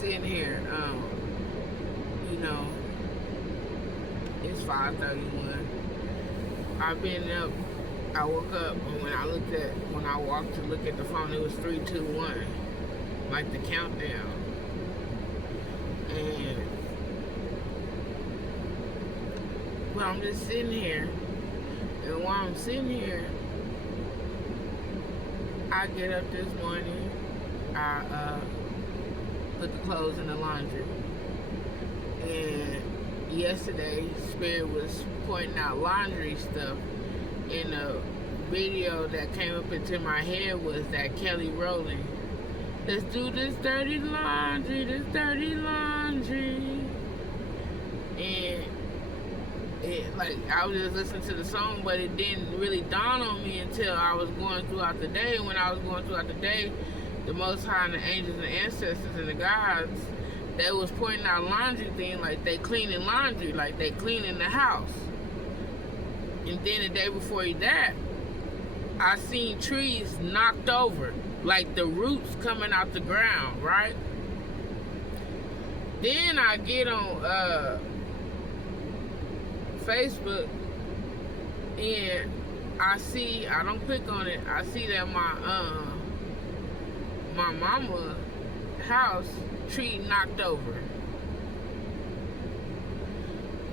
sitting here, you know, it's 5:31. I've been up. I woke up, and when I walked to look at the phone, it was 3, 2, 1, like the countdown. And but I'm just sitting here, and while I'm sitting here, I get up this morning. I put the clothes in the laundry, and yesterday Spirit was pointing out laundry stuff, and the video that came up into my head was that Kelly Rowland, let's do this dirty laundry, and it, like, I was just listening to the song, but it didn't really dawn on me until I was going throughout the day. When I was going throughout the day, the Most High and the angels and the ancestors and the gods, they was pointing out laundry thing, like they cleaning laundry, like they cleaning the house. And then the day before that, I seen trees knocked over, like the roots coming out the ground, right? Then I get on Facebook, and I don't click on it, I see that my mama house tree knocked over.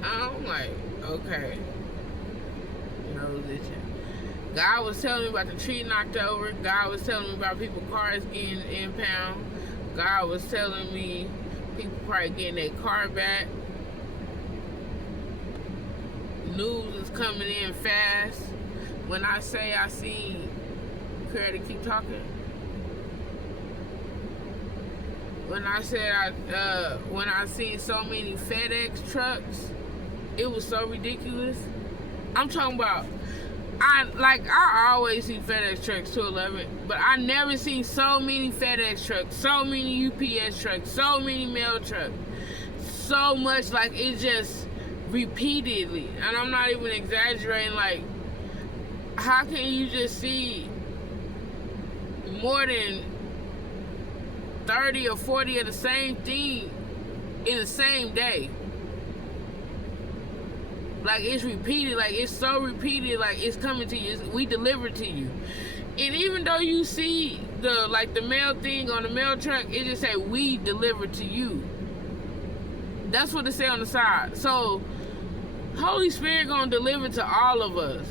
I'm like, okay. God was telling me about the tree knocked over. God was telling me about people cars getting impounded. God was telling me people probably getting their car back. News is coming in fast. When I say I see, care to keep talking? When I said when I seen so many FedEx trucks, it was so ridiculous. I'm talking about, I always see FedEx trucks 211, but I never seen so many FedEx trucks, so many UPS trucks, so many mail trucks, so much, like, it just repeatedly, and I'm not even exaggerating. Like, how can you just see more than 30 or 40 of the same thing in the same day? Like, it's repeated, like, it's so repeated, like, it's coming to you, we deliver to you. And even though you see the mail thing on the mail truck, it just say, we deliver to you. That's what it say on the side. So, Holy Spirit gonna deliver to all of us.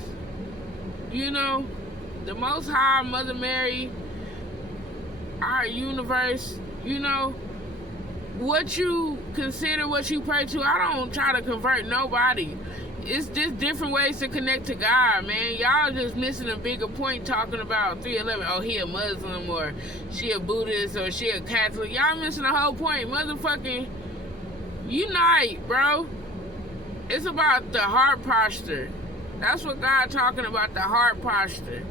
You know, the Most High, Mother Mary, our universe, you know, what you consider, what you pray to, I don't try to convert nobody. It's just different ways to connect to God, man. Y'all just missing a bigger point talking about 311. Oh, he a Muslim, or she a Buddhist, or she a Catholic. Y'all missing the whole point. Motherfucking unite, bro. It's about the heart posture. That's what God talking about, the heart posture.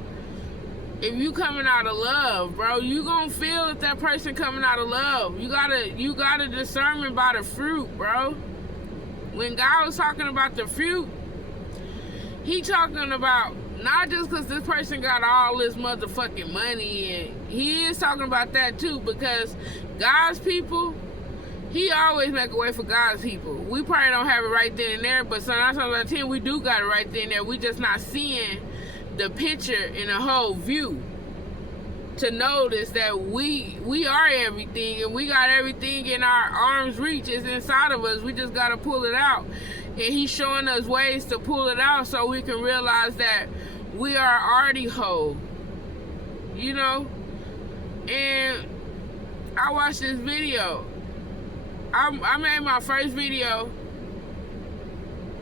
If you coming out of love, bro, you gonna feel if that person coming out of love. You gotta discern by the fruit, bro. When God was talking about the fruit, he talking about not just because this person got all this motherfucking money, and he is talking about that too, because God's people, he always make a way for God's people. We probably don't have it right then and there, but sometimes out of 10, we do got it right then and there. We just not seeing the picture in the whole view to notice that we are everything, and we got everything in our arm's reach. It's inside of us. We just got to pull it out, and he's showing us ways to pull it out so we can realize that we are already whole, you know. And I watched this video. I made my first video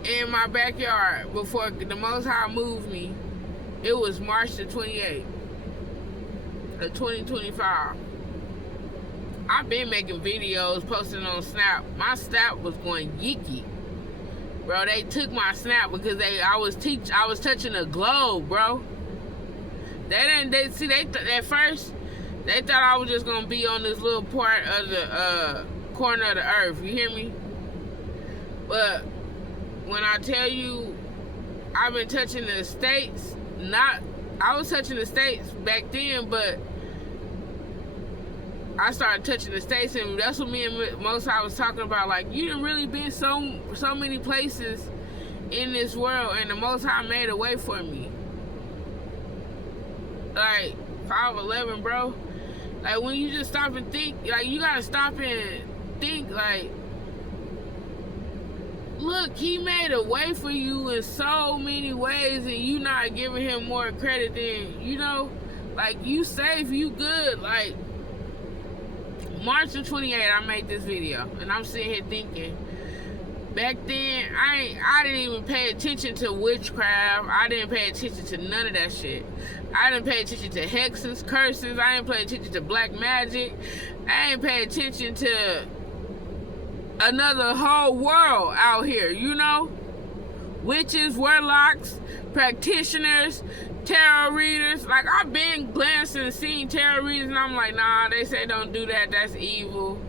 in my backyard before the Most High moved me. It was March the 28th of 2025. I've been making videos, posting on Snap. My Snap was going geeky, bro. They took my Snap because I was touching a globe, bro. At first they thought I was just gonna be on this little part of the corner of the earth. You hear me? But when I tell you I've been touching the states, I was touching the states back then, but I started touching the states, and that's what me and Most High was talking about. Like, you done really been so many places in this world, and the Most High made a way for me. Like 5'11", bro. Like, when you just stop and think, like, you gotta stop and think, like, look, he made a way for you in so many ways, and you not giving him more credit than, you know, like, you safe, you good. Like, March of 28, I made this video, and I'm sitting here thinking, back then, I didn't even pay attention to witchcraft. I didn't pay attention to none of that shit. I didn't pay attention to hexes, curses. I didn't pay attention to black magic. I didn't pay attention to another whole world out here, you know? Witches, warlocks, practitioners, tarot readers. Like, I've been glancing and seen tarot readers, and I'm like, nah, they say don't do that, that's evil.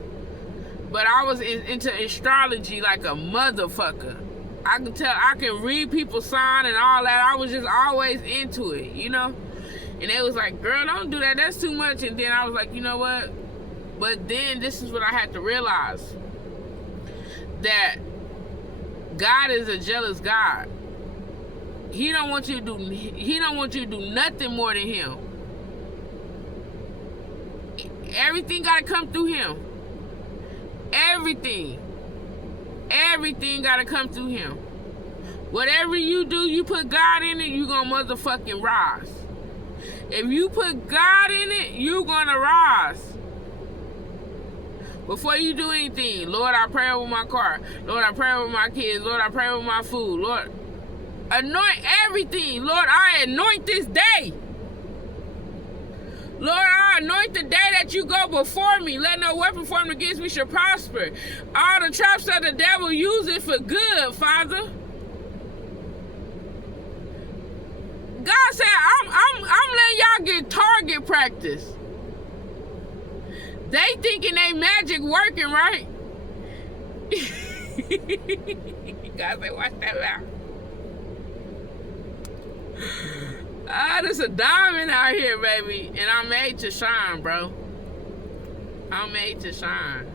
But I was into astrology like a motherfucker. I can tell, I can read people's sign and all that. I was just always into it, you know? And they was like, girl, don't do that, that's too much. And then I was like, you know what? But then this is what I had to realize. That God is a jealous God. He don't want you to do nothing more than him. Everything gotta come through him. Everything gotta come through him. Whatever you do, you put God in it, you gonna motherfucking rise. If you put God in it, you gonna rise. Before you do anything, Lord, I pray over my car. Lord, I pray over my kids. Lord, I pray over my food. Lord, anoint everything. Lord, I anoint this day. Lord, I anoint the day that you go before me. Let no weapon formed against me shall prosper. All the traps of the devil, use it for good, Father. God said, I'm letting y'all get target practice. They thinking they magic working, right? God said, watch that out. Ah, there's a diamond out here, baby. And I'm made to shine, bro. I'm made to shine.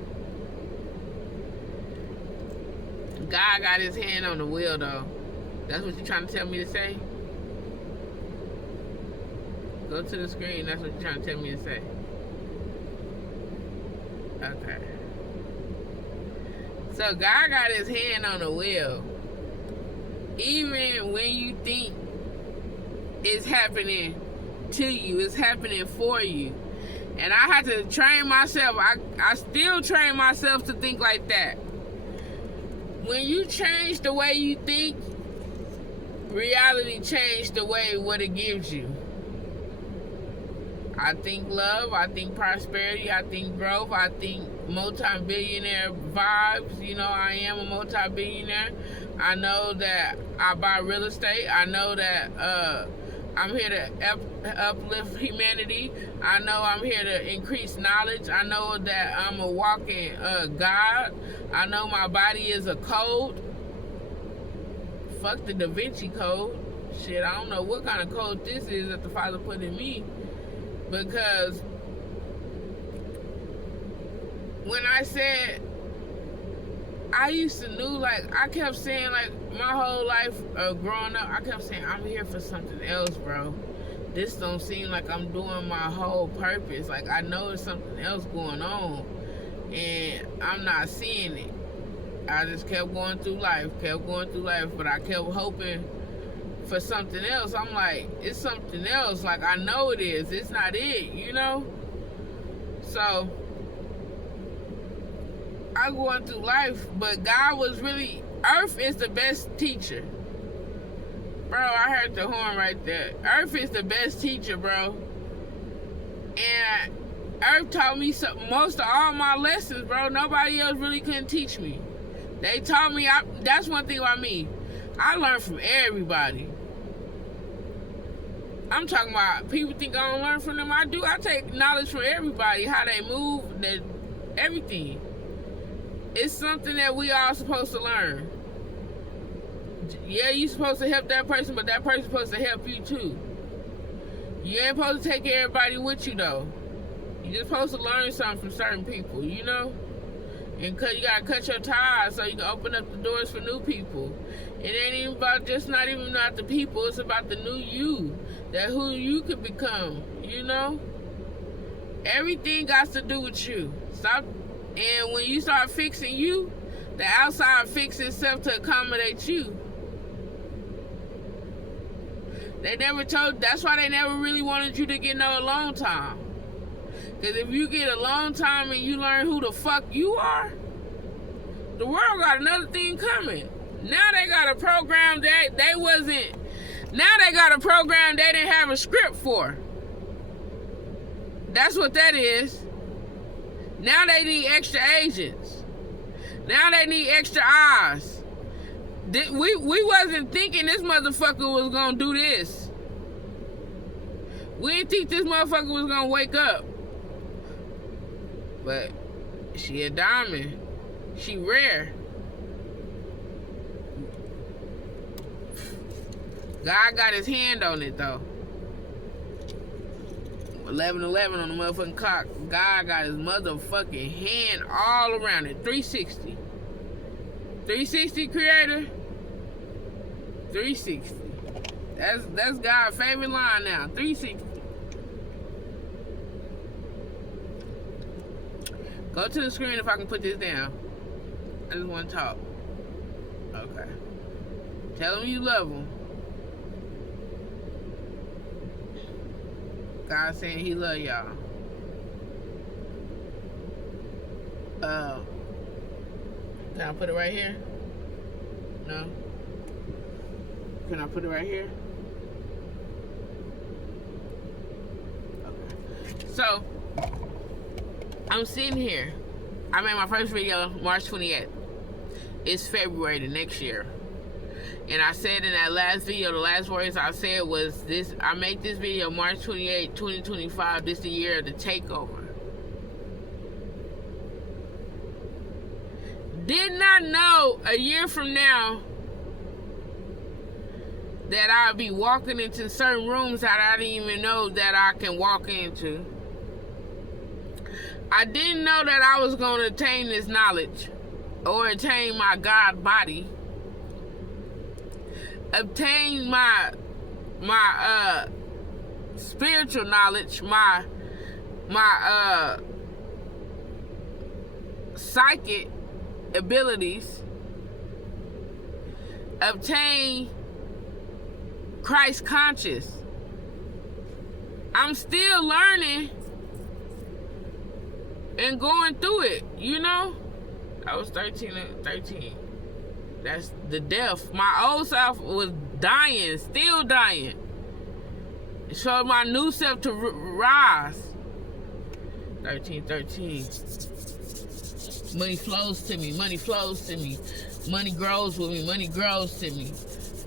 God got his hand on the wheel, though. That's what you're trying to tell me to say? Go to the screen. That's what you're trying to tell me to say. Okay. So God got his hand on the wheel. Even when you think it's happening to you, it's happening for you. And I had to train myself. I still train myself to think like that. When you change the way you think, reality changes the way what it gives you. I think love, I think prosperity, I think growth, I think multi-billionaire vibes. You know, I am a multi-billionaire. I know that I buy real estate. I know that I'm here to uplift humanity. I know I'm here to increase knowledge. I know that I'm a walking God. I know my body is a code. Fuck the Da Vinci Code. Shit, I don't know what kind of code this is that the Father put in me. Because when I said, I used to knew, like, I kept saying, like, my whole life growing up, I kept saying, I'm here for something else, bro. This don't seem like I'm doing my whole purpose. Like, I know there's something else going on, and I'm not seeing it. I just kept going through life, but I kept hoping for something else. I'm like, it's something else. Like, I know it is. It's not it, you know? So I going through life, but God was really, Earth is the best teacher. Bro, I heard the horn right there. Earth is the best teacher, bro. And Earth taught me most of all my lessons, bro. Nobody else really couldn't teach me. They taught me, that's one thing about me. I learned from everybody. I'm talking about people think I don't learn from them. I do. I take knowledge from everybody, how they move, everything. It's something that we all supposed to learn. Yeah, you supposed to help that person, but that person's supposed to help you too. You ain't supposed to take everybody with you though. You're supposed to learn something from certain people, you know? And you gotta cut your ties so you can open up the doors for new people. It ain't even about not even about the people, it's about the new you. That who you could become, you know? Everything got to do with you. Stop. And when you start fixing you, the outside fixes itself to accommodate you. They never told, that's why they never really wanted you to get no alone time. Because if you get alone time and you learn who the fuck you are, the world got another thing coming. Now they got a program that now they got a program they didn't have a script for. That's what that is. Now they need extra agents. Now they need extra eyes. We wasn't thinking this motherfucker was gonna do this. We didn't think this motherfucker was gonna wake up. But she a diamond. She rare. God got his hand on it though. 11:11 on the motherfucking clock. God got his motherfucking hand all around it. 360. 360 creator. 360. That's God's favorite line now. 360. Go to the screen if I can put this down. I just want to talk. Okay. Tell them you love them. God saying he love y'all. Can I put it right here? No? Can I put it right here? Okay. So, I'm sitting here. I made my first video March 28th. It's February the next year. And I said in that last video, the last words I said was this: I make this video March 28, 2025. This is the year of the takeover. Did not know a year from now that I'd be walking into certain rooms that I didn't even know that I can walk into. I didn't know that I was going to attain this knowledge or attain my God body. Obtain my spiritual knowledge, my psychic abilities, obtain Christ conscious. I'm still learning and going through it, you know? I was 13. That's the death. My old self was dying, still dying. So my new self to rise. 13. Money flows to me. Money flows to me. Money grows with me. Money grows to me.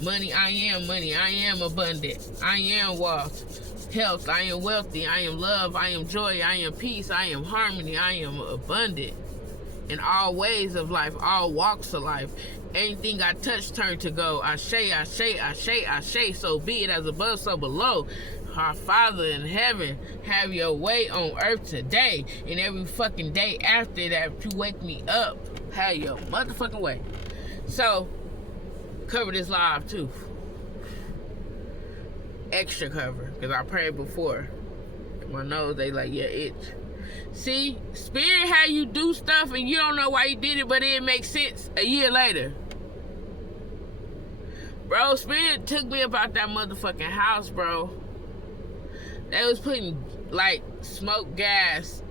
Money, I am money. I am abundant. I am wealth. Health, I am wealthy. I am love. I am joy. I am peace. I am harmony. I am abundant. In all ways of life, all walks of life. Anything I touch turn to gold. Ashe, ashe, ashe, ashe. So be it as above, so below. Our Father in heaven, have your way on earth today. And every fucking day after that, you wake me up. Have your motherfucking way. So, cover this live too. Extra cover. Because I prayed before. My nose, they like, yeah, itch. See, spirit how you do stuff and you don't know why you did it, but it makes sense a year later. Bro, spirit took me about that motherfucking house, bro. They was putting, like, smoke gas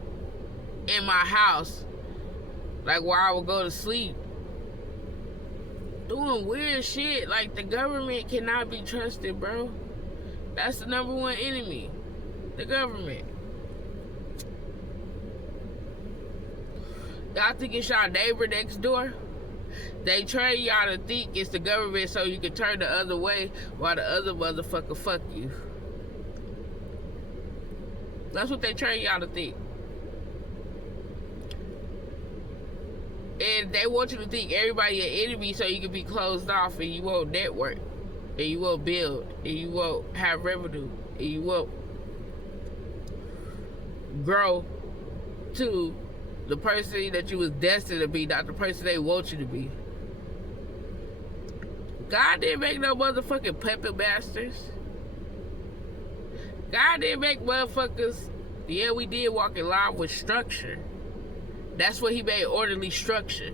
in my house. Like, where I would go to sleep. Doing weird shit. Like, the government cannot be trusted, bro. That's the number one enemy. The government. Y'all think it's y'all neighbor next door? They train y'all to think it's the government so you can turn the other way while the other motherfucker fuck you. That's what they train y'all to think. And they want you to think everybody an enemy so you can be closed off and you won't network. And you won't build. And you won't have revenue. And you won't grow to the person that you was destined to be, not the person they want you to be. God didn't make no motherfucking puppet masters. God didn't make motherfuckers. Yeah, we did walk in line with structure. That's what he made, orderly structure.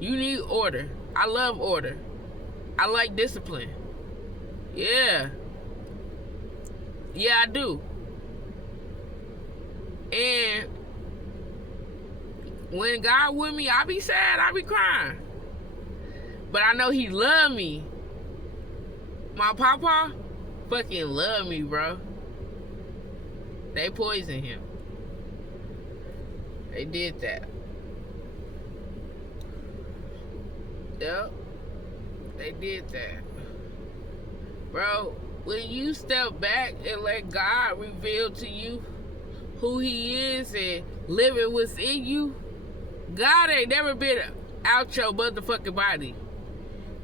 You need order. I love order. I like discipline. Yeah. Yeah, I do. And when God with me, I be sad, I be crying. But I know he love me. My papa fucking love me, bro. They poisoned him. They did that. Yep. They did that. Bro, when you step back and let God reveal to you who he is and living within you, God ain't never been out your motherfucking body.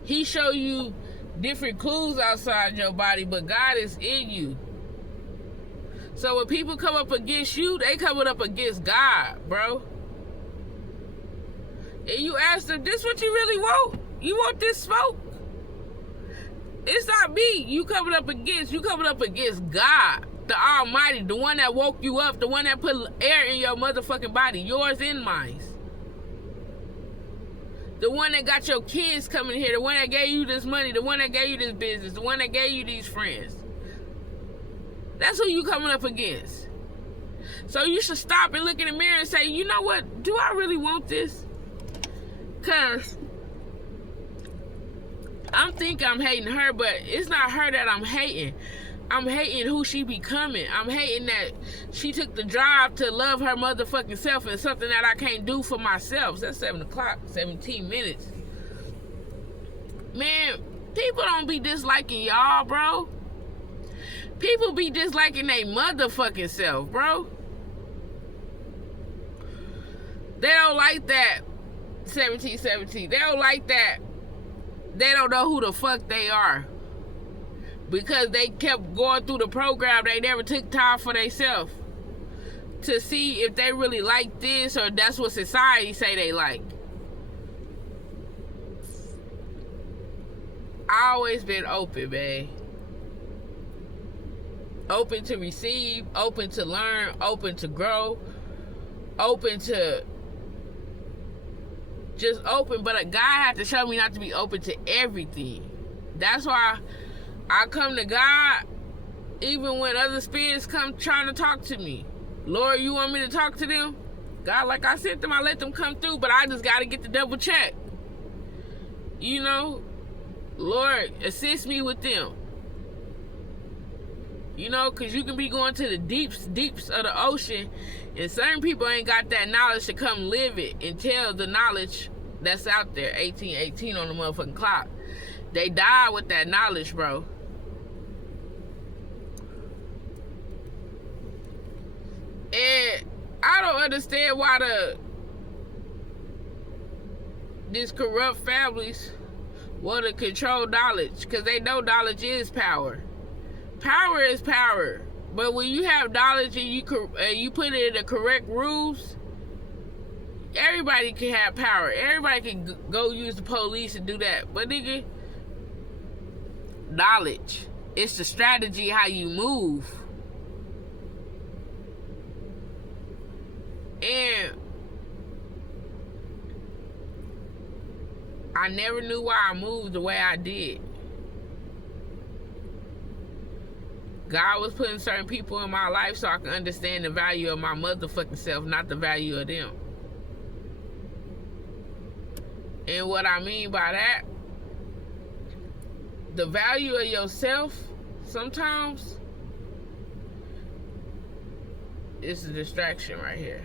He show you different clues outside your body, but God is in you. So when people come up against you, they coming up against God, bro. And you ask them, this what you really want? You want this smoke? It's not me you coming up against. You coming up against God, the Almighty, the one that woke you up, the one that put air in your motherfucking body, yours and mine. The one that got your kids coming here, the one that gave you this money, the one that gave you this business, the one that gave you these friends. That's who you coming up against. So you should stop and look in the mirror and say, you know what? Do I really want this? Because I'm thinking I'm hating her, but it's not her that I'm hating. I'm hating who she becoming. I'm hating that she took the drive to love her motherfucking self, and something that I can't do for myself. That's 7 o'clock, 17 minutes. Man, people don't be disliking y'all, bro. People be disliking their motherfucking self, bro. They don't like that 1717. They don't like that. They don't know who the fuck they are. Because they kept going through the program, they never took time for themselves to see if they really like this or that's what society say they like. I always been open, man. Open to receive, open to learn, open to grow, open to just open. But God had to show me not to be open to everything. That's why I come to God even when other spirits come trying to talk to me. Lord, you want me to talk to them? God, like I sent them, I let them come through, but I just got to get the double check. You know, Lord, assist me with them. You know, because you can be going to the deeps of the ocean, and certain people ain't got that knowledge to come live it and tell the knowledge that's out there. 1818 on the motherfucking clock. They die with that knowledge, bro. And I don't understand why these corrupt families want to control knowledge, because they know knowledge is power. Power is power. But when you have knowledge and you put it in the correct rules, everybody can have power. Everybody can go use the police and do that. But nigga, knowledge, it's the strategy how you move. And I never knew why I moved the way I did. God was putting certain people in my life so I can understand the value of my motherfucking self, not the value of them. And what I mean by that, the value of yourself sometimes is a distraction right here.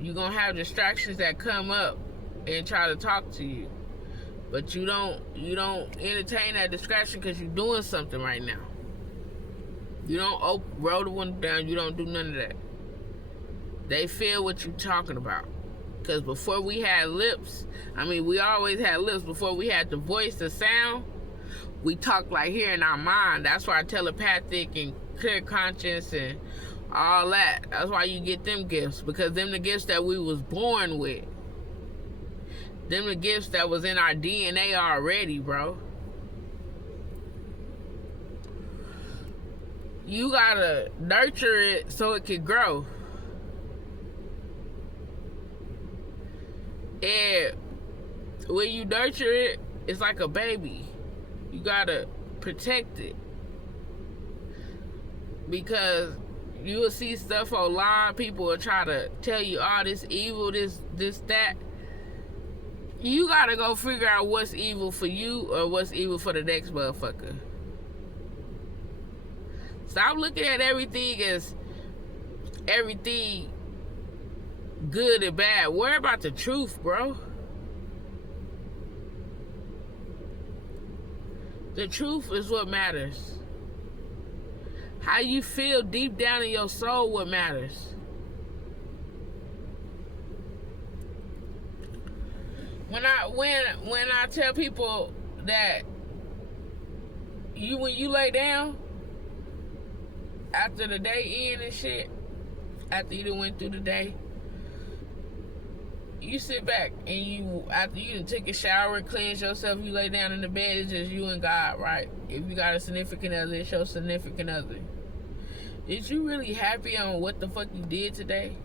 You're gonna have distractions that come up and try to talk to you, but you don't entertain that distraction because you're doing something right now. You don't roll the one down. You don't do none of that. They feel what you're talking about. Because before we had lips, we always had lips. Before we had the voice, the sound, we talked like here in our mind. That's why telepathic and clear conscience and all that. That's why you get them gifts, because them the gifts that we was born with. Them the gifts that was in our DNA already, bro. You gotta nurture it so it can grow. And when you nurture it, it's like a baby. You gotta protect it. Because you will see stuff online, people will try to tell you, oh, this evil, this, that. You gotta go figure out what's evil for you or what's evil for the next motherfucker. Stop looking at everything as everything good and bad. Worry about the truth, bro. The truth is what matters. How you feel deep down in your soul, what matters. When I tell people that when you lay down after the day end and shit, after you done went through the day, you sit back and after you done took a shower and cleanse yourself, you lay down in the bed, it's just you and God, right? If you got a significant other, it's your significant other. Is you really happy on what the fuck you did today?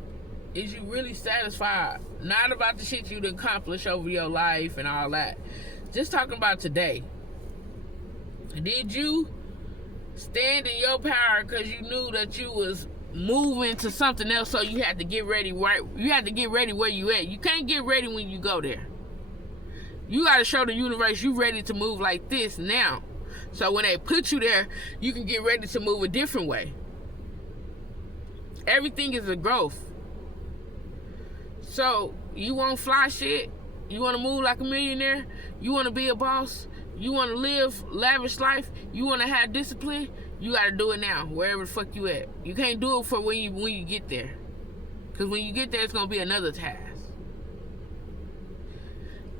Is you really satisfied? Not about the shit you'd accomplish over your life and all that. Just talking about today. Did you stand in your power because you knew that you was moving to something else, so you had to get ready, right? You had to get ready where you at. You can't get ready when you go there. You got to show the universe you ready to move like this now. So when they put you there, you can get ready to move a different way. Everything is a growth. So you want fly shit? You want to move like a millionaire? You want to be a boss? You want to live lavish life? You want to have discipline? You got to do it now, wherever the fuck you at. You can't do it for when you get there. Because when you get there, it's going to be another task.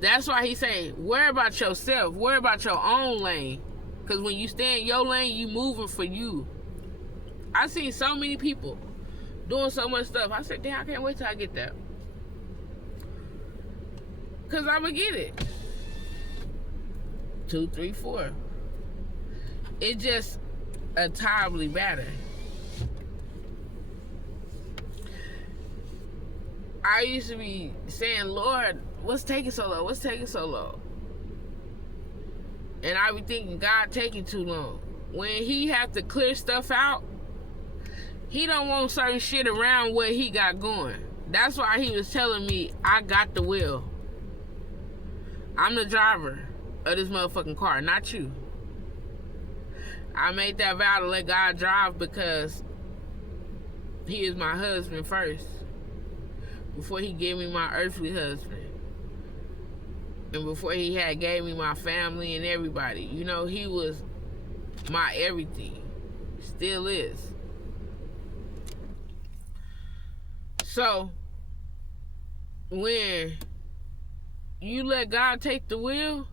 That's why he say, worry about yourself. Worry about your own lane. Because when you stay in your lane, you moving for you. I seen so many people doing so much stuff. I said, damn, I can't wait till I get there. Because I'm going to get it. 2, 3, 4. It just entirely matter. I used to be saying, Lord, what's taking so long? What's taking so long? And I be thinking, God taking too long. When he have to clear stuff out, he don't want certain shit around what he got going. That's why he was telling me, I got the wheel. I'm the driver of this motherfucking car, not you. I made that vow to let God drive because he is my husband first. Before he gave me my earthly husband. And before he had gave me my family and everybody. You know, he was my everything. Still is. So, when you let God take the wheel,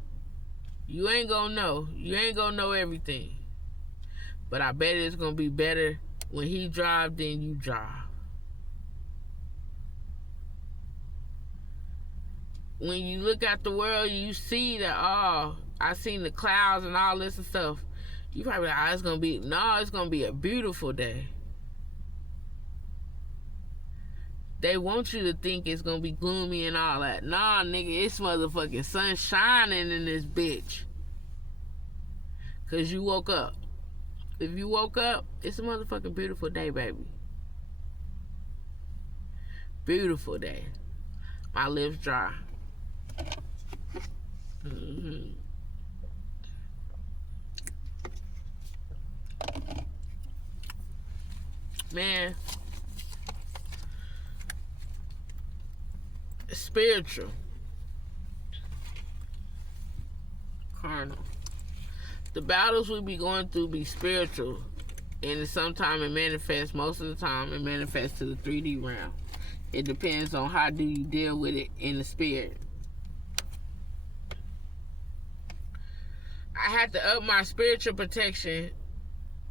you ain't gonna know. You ain't gonna know everything. But I bet it's gonna be better when he drive than you drive. When you look at the world, you see that, oh, I seen the clouds and all this and stuff. You probably like, oh, it's gonna be a beautiful day. They want you to think it's gonna be gloomy and all that. Nah, nigga, it's motherfucking sun shining in this bitch. Cause you woke up. If you woke up, it's a motherfucking beautiful day, baby. Beautiful day. My lips dry. Mm-hmm. Man, spiritual, carnal. The battles we be going through be spiritual, and sometimes it manifests. Most of the time, it manifests to the 3D realm. It depends on how do you deal with it in the spirit. I had to up my spiritual protection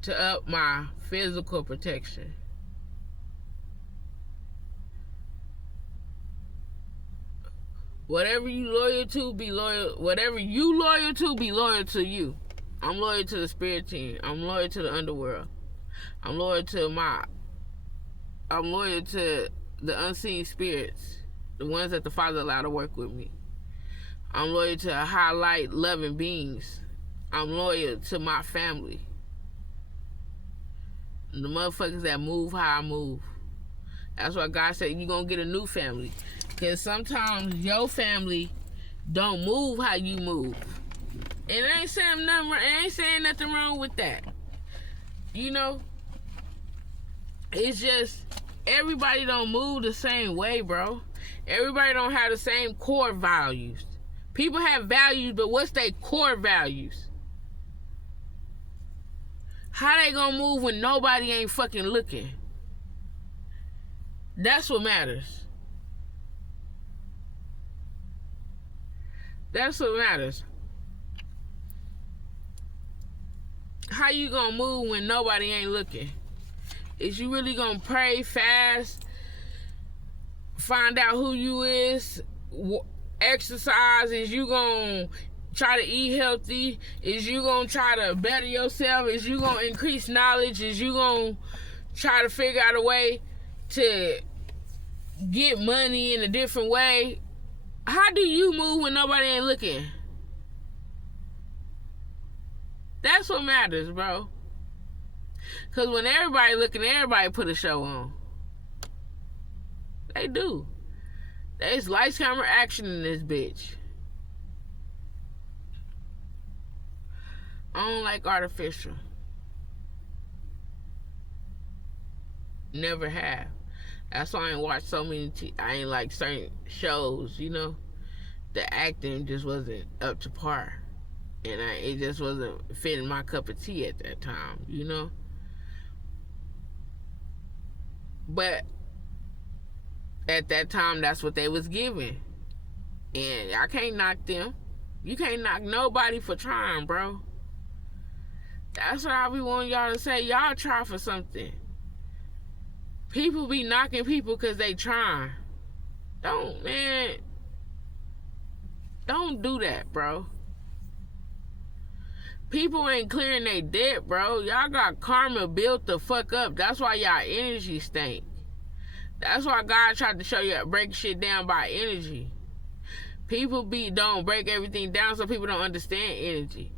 to up my physical protection. Whatever you loyal to, be loyal. Whatever you loyal to, be loyal to you. I'm loyal to the spirit team. I'm loyal to the underworld. I'm loyal to the unseen spirits, the ones that the Father allowed to work with me. I'm loyal to highlight loving beings. I'm loyal to my family. The motherfuckers that move how I move. That's why God said you're going to get a new family. Because sometimes your family don't move how you move. And it ain't saying nothing wrong with that. You know? It's just everybody don't move the same way, bro. Everybody don't have the same core values. People have values, but what's their core values? How they gonna move when nobody ain't fucking looking? That's what matters. That's what matters. How you gonna move when nobody ain't looking? Is you really gonna pray, fast, find out who you is, exercise? Is you gonna try to eat healthy? Is you gonna try to better yourself? Is you gonna increase knowledge? Is you gonna try to figure out a way to get money in a different way? How do you move when nobody ain't looking? That's what matters, bro. Because when everybody looking, everybody put a show on. They do. There's lights, camera, action in this bitch. I don't like artificial. Never have. That's why I ain't watched so many. I ain't like certain shows, you know. The acting just wasn't up to par, and it just wasn't fitting my cup of tea at that time, you know. But at that time, that's what they was giving, and I can't knock them. You can't knock nobody for trying, bro. That's what I be wanting y'all to say. Y'all try for something. People be knocking people because they trying. Don't do that, bro. People ain't clearing their debt, bro. Y'all got karma built the fuck up. That's why y'all energy stink. That's why God tried to show you break shit down by energy. People don't break everything down so people don't understand energy.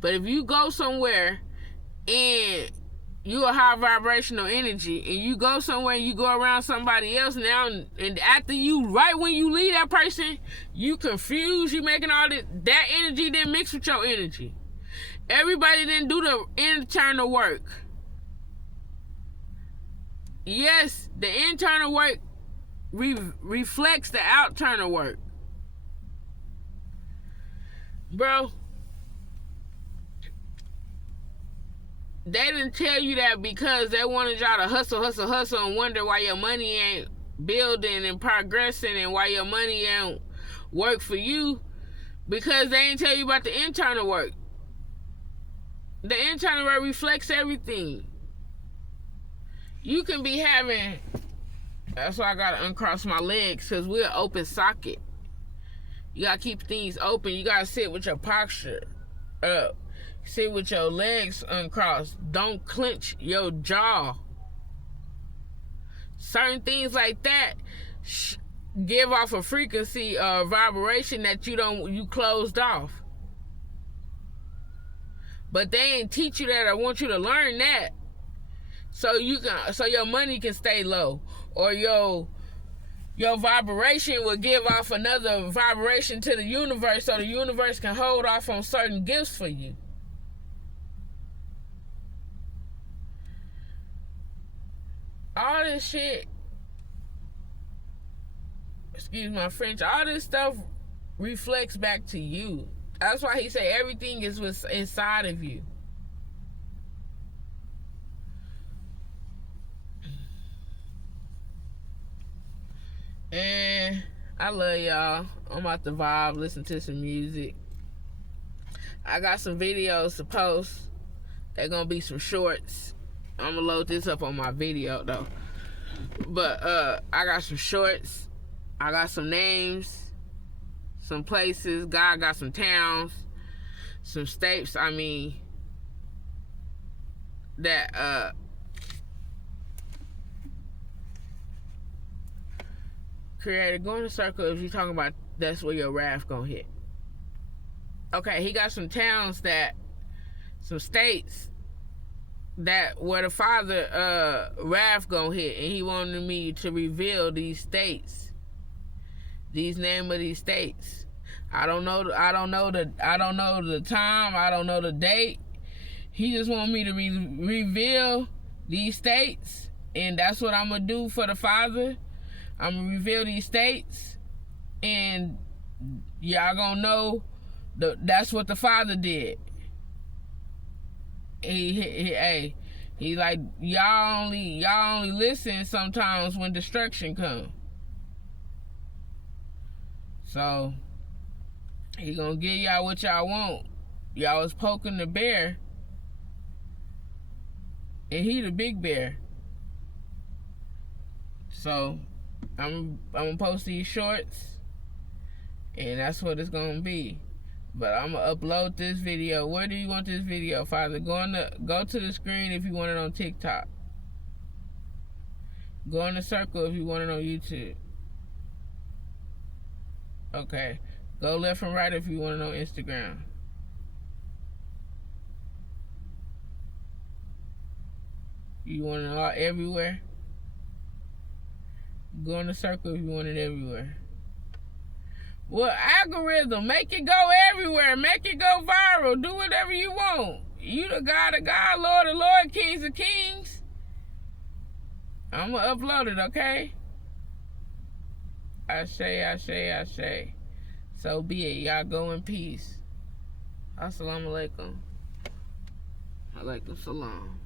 But if you go somewhere and you a high vibrational energy, and you go somewhere and you go around somebody else now, and after you, right when you leave that person, you confused, you making all that energy didn't mix with your energy. Everybody didn't do the internal work. Yes, the internal work reflects the outternal work. Bro, they didn't tell you that because they wanted y'all to hustle and wonder why your money ain't building and progressing and why your money ain't work for you, because they ain't tell you about the internal work. The internal work reflects everything. You can be having, that's why I gotta uncross my legs, because we're an open socket. You gotta keep things open. You gotta sit with your posture up. Sit with your legs uncrossed. Don't clench your jaw. Certain things like that give off a frequency or vibration that you closed off. But they ain't teach you that. I want you to learn that, so your money can stay low, or your vibration will give off another vibration to the universe, so the universe can hold off on certain gifts for you. All this shit, excuse my French, all this stuff reflects back to you. That's why he say everything is what's inside of you. And I love y'all. I'm about to vibe, listen to some music. I got some videos to post. They're gonna be some shorts. I'm gonna load this up on my video though. But I got some shorts. I got some names. some places. God got some towns, some states, I mean, that Creator, go in a circle if you're talking about that's where your wrath gonna hit. Okay, he got some towns that, some states that where the Father wrath gonna hit, and he wanted me to reveal these states, these name of these states. I don't know the time, I don't know the date. He just want me to reveal these states, and that's what I'm gonna do for the Father. I'm gonna reveal these states, and y'all gonna know that's what the Father did. He like, y'all only listen sometimes when destruction comes. So he gonna give y'all what y'all want. Y'all was poking the bear, and he the big bear. So I'm gonna post these shorts, and that's what it's gonna be. But I'm gonna upload this video. Where do you want this video, Father? Go to the screen if you want it on TikTok. Go in the circle if you want it on YouTube. Okay. Go left and right if you want it on Instagram. You want it all everywhere? Go in the circle if you want it everywhere. Well, algorithm, make it go everywhere. Make it go viral. Do whatever you want. You the God of God, Lord of Lord, Kings of Kings. I'm going to upload it, okay? Ashe. So be it. Y'all go in peace. Assalamu alaikum. Alaikum salam.